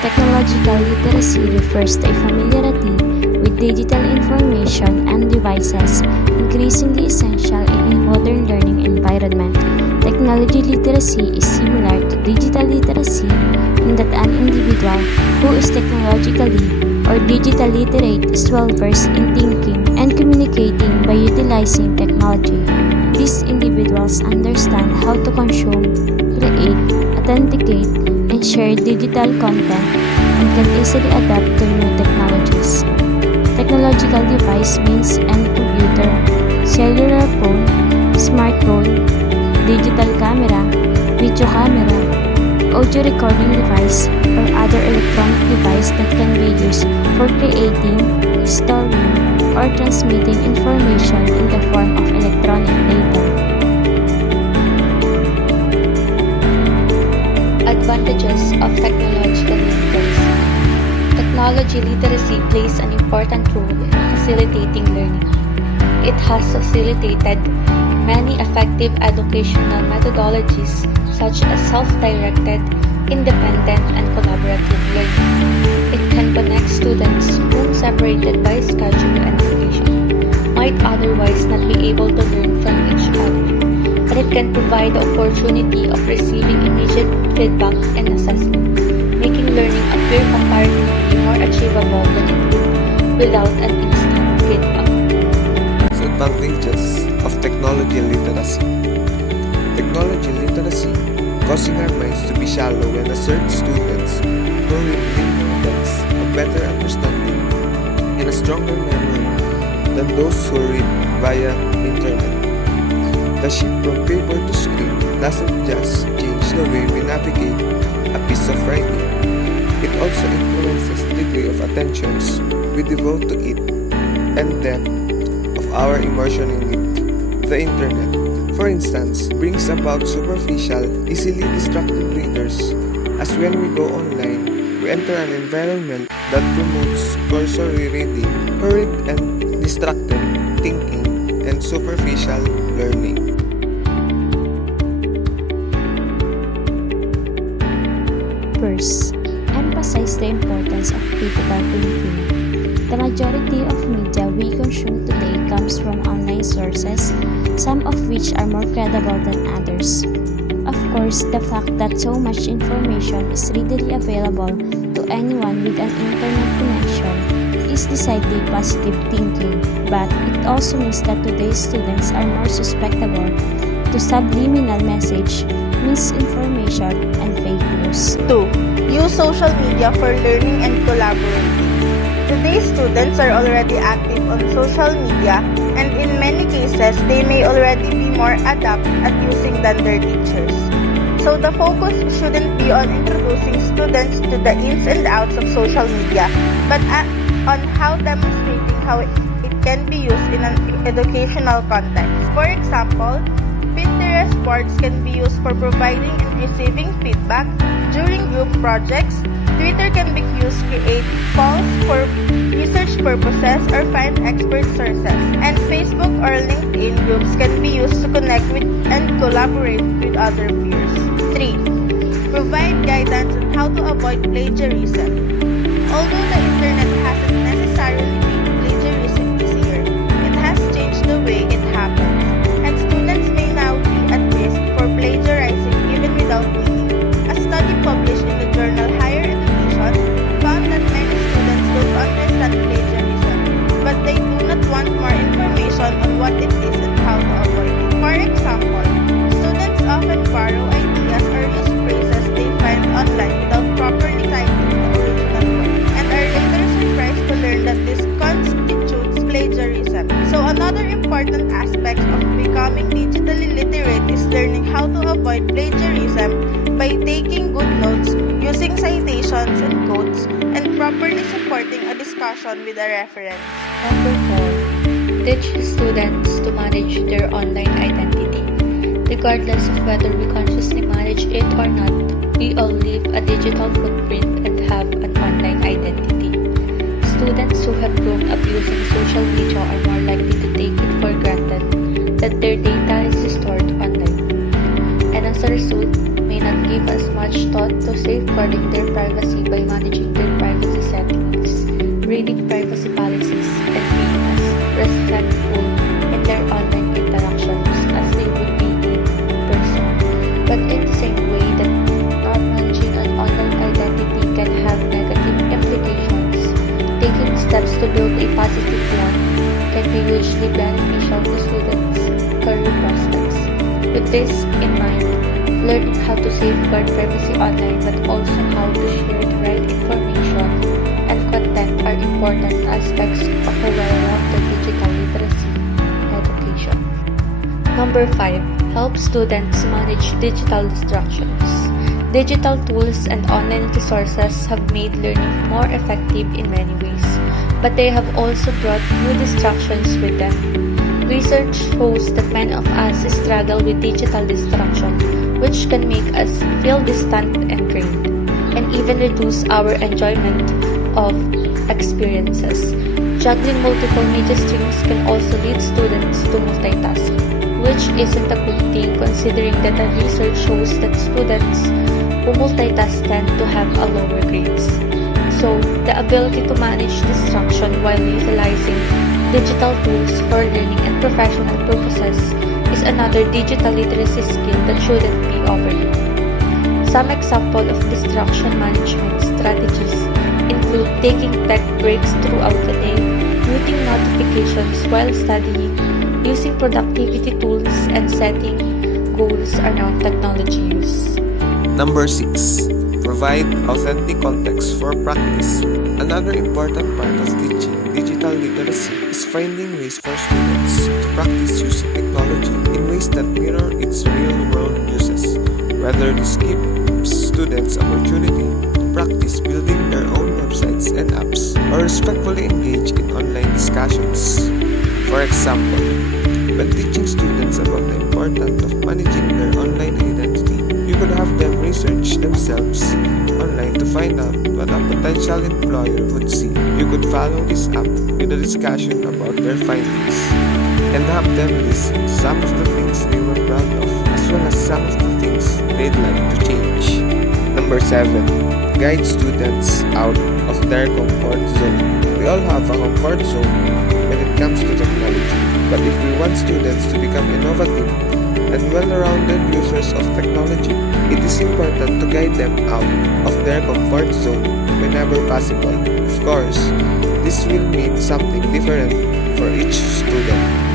Technological literacy refers to a familiarity with digital information and devices, increasingly essential in a modern learning environment. Technology literacy is similar to digital literacy in that an individual who is technologically or digital literate is well versed in thinking and communicating by utilizing technology. These individuals understand how to consume, create, authenticate, and share digital content and can easily adapt to new technologies. Technological device means any computer, cellular phone, smartphone, digital camera, video camera, audio recording device, or other electronic device that can be used for creating, storing, or transmitting information in the form of electronic data. Advantages of technological literacy. Technology literacy plays an important role in facilitating learning. It has facilitated many effective educational methodologies such as self-directed, independent, and collaborative learning. It can connect students whom separated by schedule and location might otherwise not be able to learn from each other, and it can provide the opportunity of receiving immediate feedback and assessment, making learning appear comparatively more achievable than it would without an instant feedback. Advantages of technology literacy. Technology literacy causing our minds to be shallow and assert students who read things a better understanding and a stronger memory than those who read via internet. The shift from paper to screen doesn't just change the way we navigate a piece of writing. It also influences the degree of attentions we devote to it and depth of our immersion in it. The internet, for instance, brings about superficial, easily distracted readers, as when we go online, we enter an environment that promotes cursory reading, hurried and distracted thinking, and superficial learning. First, emphasize the importance of critical thinking. The majority of media we consume today comes from online sources, some of which are more credible than others. Of course, the fact that so much information is readily available to anyone with an internet connection is decidedly positive thinking, but it also means that today's students are more susceptible to subliminal message, misinformation, and fake news. 2. Use social media for learning and collaborating. Today's students are already active on social media, and in many cases, they may already be more adept at using than their teachers. So the focus shouldn't be on introducing students to the ins and outs of social media, but on how demonstrating how it can be used in an educational context. For example, Pinterest boards can be used for providing and receiving feedback during group projects. Twitter can be used to create polls for research purposes or find expert sources. And Facebook or LinkedIn groups can be used to connect with and collaborate with other peers. 3. Provide guidance on how to avoid plagiarism. Although the internet hasn't necessarily made plagiarism easier, it has changed the way it happens, and students may now be at risk for plagiarizing even without meaning. A study published in the journal Higher Education found that many students don't understand plagiarism, but they do not want more information on what it is and how to avoid it. For example, students often borrow ideas or use phrases they find online without properly citing the original work, and are later surprised to learn that this constitutes plagiarism. So another important aspect of becoming digitally literate is learning how to avoid plagiarism by taking good notes, using citations and quotes, and properly supporting a discussion with a reference. Number 4. Teach students to manage their online identity. Regardless of whether we consciously manage it or not, we all leave a digital footprint and have an online identity. Students who have grown up using social media are more likely to take it for granted that their data is stored online, and as a result, may not give as much thought to safeguarding their privacy by managing their privacy settings, reading privacy policies, and being as respectful in their online interactions as they would be in person. But in the same way that not managing an online identity can have negative implications, taking steps to build a positive one can be hugely beneficial to students' career prospects. With this in mind, learning how to safeguard privacy online but also how to share the right information and content are important aspects of a well-rounded digital literacy education. Number 5. Help students manage digital distractions. Digital tools and online resources have made learning more effective in many ways, but they have also brought new distractions with them. Research shows that many of us struggle with digital distraction, which can make us feel distant and drained, and even reduce our enjoyment of experiences. Juggling multiple media streams can also lead students to multitask, which isn't a good thing considering that the research shows that students who multitask tend to have a lower grades. So, the ability to manage distraction while utilizing digital tools for learning and professional purposes is another digital literacy skill that shouldn't be overlooked. Some examples of distraction management strategies include taking tech breaks throughout the day, muting notifications while studying, using productivity tools, and setting goals around technology use. Number 6. Provide authentic context for practice. Another important part of teaching digital literacy is finding ways for students to practice using technology in ways that mirror its real-world uses. Whether this gives students opportunity to practice building their own websites and apps or respectfully engage in online discussions. For example, when teaching students about the importance of managing their online identity, you could have them research themselves online to find out what a potential employer would see. You could follow this up with a discussion about their findings and have them list some of the things they were proud of as well as some of the things they'd like to change. Number 7. Guide students out of their comfort zone. We all have a comfort zone when it comes to technology, but if we want students to become innovative and well-rounded users of technology, it is important to guide them out of their comfort zone whenever possible. Of course, this will mean something different for each student.